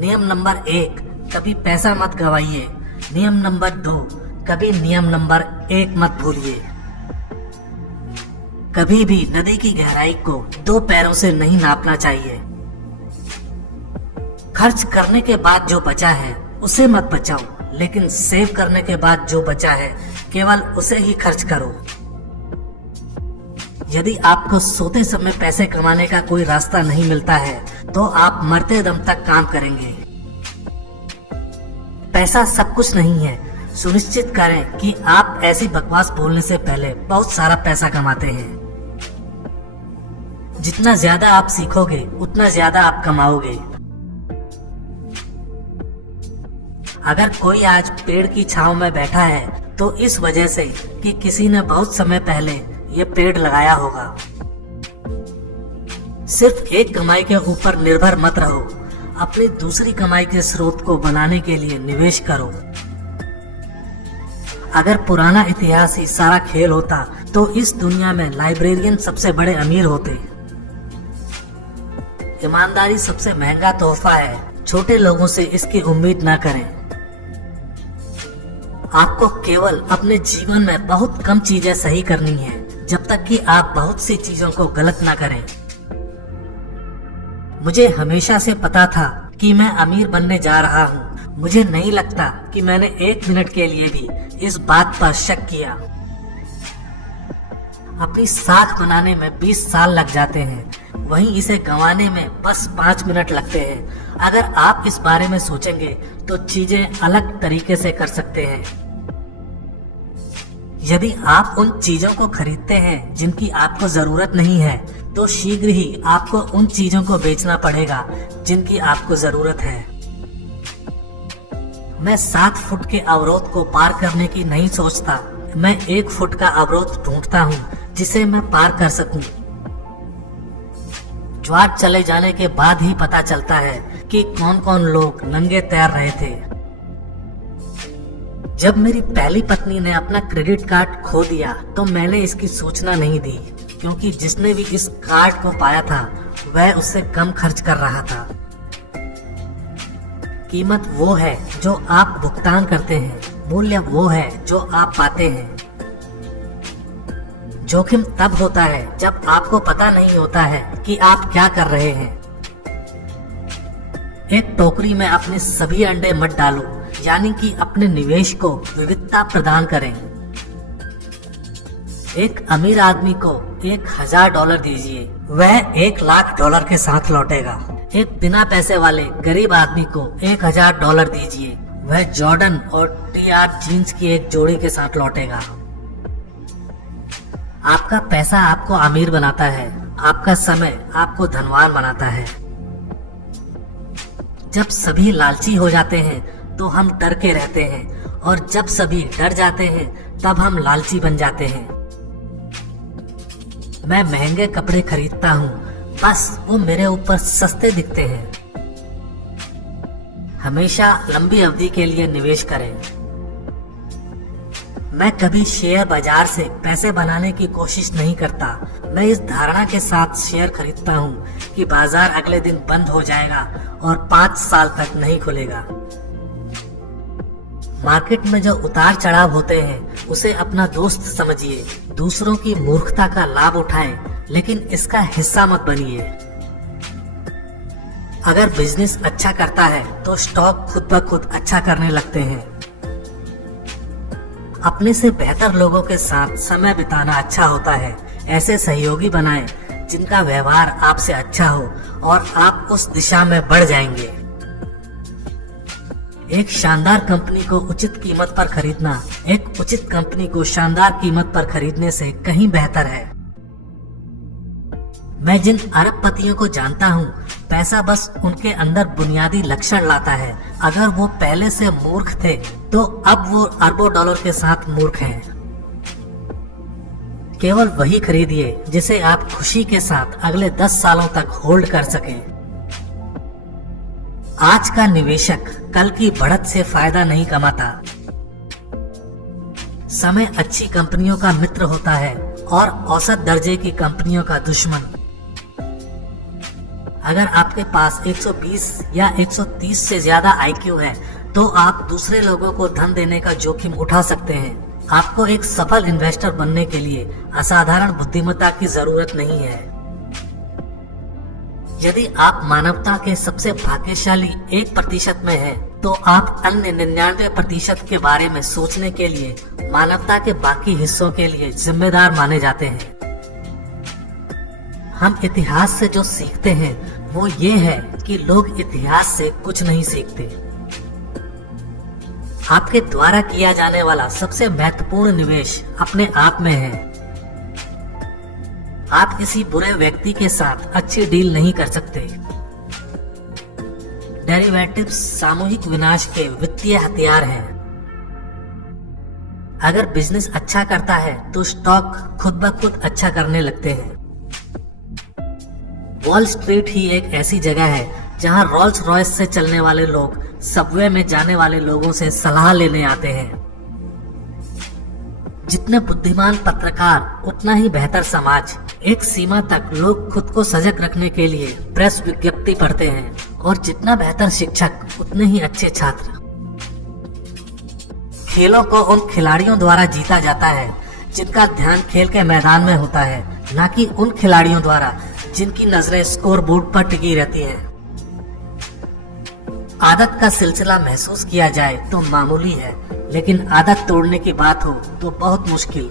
नियम नंबर 1, कभी पैसा मत गवाइए। नियम नंबर 2, कभी नियम नंबर 1 मत भूलिए। कभी भी नदी की गहराई को 2 पैरों से नहीं नापना चाहिए। खर्च करने के बाद जो बचा है उसे मत बचाओ, लेकिन सेव करने के बाद जो बचा है केवल उसे ही खर्च करो। यदि आपको सोते समय पैसे कमाने का कोई रास्ता नहीं मिलता है तो आप मरते दम तक काम करेंगे। पैसा सब कुछ नहीं है। सुनिश्चित करें कि आप ऐसी बकवास बोलने से पहले बहुत सारा पैसा कमाते हैं। जितना ज्यादा आप सीखोगे उतना ज्यादा आप कमाओगे। अगर कोई आज पेड़ की छांव में बैठा है तो इस वजह से कि किसी ने बहुत समय पहले ये पेड़ लगाया होगा। सिर्फ एक कमाई के ऊपर निर्भर मत रहो। अपनी दूसरी कमाई के स्रोत को बनाने के लिए निवेश करो। अगर पुराना इतिहास ही सारा खेल होता तो इस दुनिया में लाइब्रेरियन सबसे बड़े अमीर होते। ईमानदारी सबसे महंगा तोहफा है। छोटे लोगों से इसकी उम्मीद ना करें। आपको केवल अपने जीवन में बहुत कम चीजें सही करनी है जब तक कि आप बहुत सी चीजों को गलत ना करें। मुझे हमेशा से पता था कि मैं अमीर बनने जा रहा हूँ। मुझे नहीं लगता कि मैंने 1 मिनट के लिए भी इस बात पर शक किया। अपनी साख बनाने में 20 साल लग जाते हैं, वहीं इसे गंवाने में बस 5 मिनट लगते हैं। अगर आप इस बारे में सोचेंगे तो चीजें अलग तरीके से कर सकते हैं। यदि आप उन चीजों को खरीदते हैं जिनकी आपको जरूरत नहीं है तो शीघ्र ही आपको उन चीजों को बेचना पड़ेगा जिनकी आपको जरूरत है। मैं 7 फुट के अवरोध को पार करने की नहीं सोचता। मैं 1 फुट का अवरोध ढूंढता हूँ जिसे मैं पार कर सकूं। ज्वार चले जाने के बाद ही पता चलता है कि कौन कौन लोग नंगे तैर रहे थे। जब मेरी पहली पत्नी ने अपना क्रेडिट कार्ड खो दिया तो मैंने इसकी सूचना नहीं दी, क्योंकि जिसने भी इस कार्ड को पाया था वह उससे कम खर्च कर रहा था। कीमत वो है जो आप भुगतान करते हैं, मूल्य वो है जो आप पाते हैं। जोखिम तब होता है जब आपको पता नहीं होता है कि आप क्या कर रहे हैं। एक टोकरी में अपने सभी अंडे मत डालो, यानी कि अपने निवेश को विविधता प्रदान करें। एक अमीर आदमी को $1000 दीजिए, वह $1,00,000 के साथ लौटेगा। एक बिना पैसे वाले गरीब आदमी को $1000 दीजिए, वह जॉर्डन और TR जीन्स की एक जोड़ी के साथ लौटेगा। आपका पैसा आपको अमीर बनाता है, आपका समय आपको धनवान बनाता है। जब सभी लालची हो जाते हैं तो हम डर के रहते हैं, और जब सभी डर जाते हैं तब हम लालची बन जाते हैं। मैं महंगे कपड़े खरीदता हूँ, बस वो मेरे ऊपर सस्ते दिखते हैं। हमेशा लंबी अवधि के लिए निवेश करें। मैं कभी शेयर बाजार से पैसे बनाने की कोशिश नहीं करता। मैं इस धारणा के साथ शेयर खरीदता हूँ कि बाजार अगले दिन बंद हो जाएगा और 5 साल तक नहीं खुलेगा। मार्केट में जो उतार चढ़ाव होते हैं उसे अपना दोस्त समझिए। दूसरों की मूर्खता का लाभ उठाएं, लेकिन इसका हिस्सा मत बनिए। अगर बिजनेस अच्छा करता है तो स्टॉक खुद ब खुद अच्छा करने लगते हैं। अपने से बेहतर लोगों के साथ समय बिताना अच्छा होता है। ऐसे सहयोगी बनाएं जिनका व्यवहार आपसे अच्छा हो और आप उस दिशा में बढ़ जाएंगे। एक शानदार कंपनी को उचित कीमत पर खरीदना एक उचित कंपनी को शानदार कीमत पर खरीदने से कहीं बेहतर है। मैं जिन अरबपतियों को जानता हूँ, पैसा बस उनके अंदर बुनियादी लक्षण लाता है। अगर वो पहले से मूर्ख थे तो अब वो अरबों डॉलर के साथ मूर्ख हैं। केवल वही खरीदिए जिसे आप खुशी के साथ अगले 10 सालों तक होल्ड कर सकें। आज का निवेशक कल की बढ़त से फायदा नहीं कमाता। समय अच्छी कंपनियों का मित्र होता है और औसत दर्जे की कंपनियों का दुश्मन। अगर आपके पास 120 या 130 से ज्यादा आईक्यू है तो आप दूसरे लोगों को धन देने का जोखिम उठा सकते हैं। आपको एक सफल इन्वेस्टर बनने के लिए असाधारण बुद्धिमत्ता की जरूरत नहीं है। यदि आप मानवता के सबसे भाग्यशाली 1% में हैं, तो आप अन्य 99% के बारे में सोचने के लिए मानवता के बाकी हिस्सों के लिए जिम्मेदार माने जाते हैं। हम इतिहास से जो सीखते हैं वो ये है कि लोग इतिहास से कुछ नहीं सीखते। आपके द्वारा किया जाने वाला सबसे महत्वपूर्ण निवेश अपने आप में है। आप किसी बुरे व्यक्ति के साथ अच्छी डील नहीं कर सकते। डेरिवेटिव्स सामूहिक विनाश के वित्तीय हथियार हैं। अगर बिजनेस अच्छा करता है तो स्टॉक खुद ब खुद अच्छा करने लगते हैं। वॉल स्ट्रीट ही एक ऐसी जगह है जहां रोल्स रॉयस से चलने वाले लोग सबवे में जाने वाले लोगों से सलाह लेने आते हैं। जितने बुद्धिमान पत्रकार उतना ही बेहतर समाज। एक सीमा तक लोग खुद को सजग रखने के लिए प्रेस विज्ञप्ति पढ़ते हैं और जितना बेहतर शिक्षक उतने ही अच्छे छात्र। खेलों को उन खिलाड़ियों द्वारा जीता जाता है जिनका ध्यान खेल के मैदान में होता है, न कि उन खिलाड़ियों द्वारा जिनकी नजरें स्कोर बोर्ड पर टिकी रहती हैं। आदत का सिलसिला महसूस किया जाए तो मामूली है, लेकिन आदत तोड़ने की बात हो तो बहुत मुश्किल।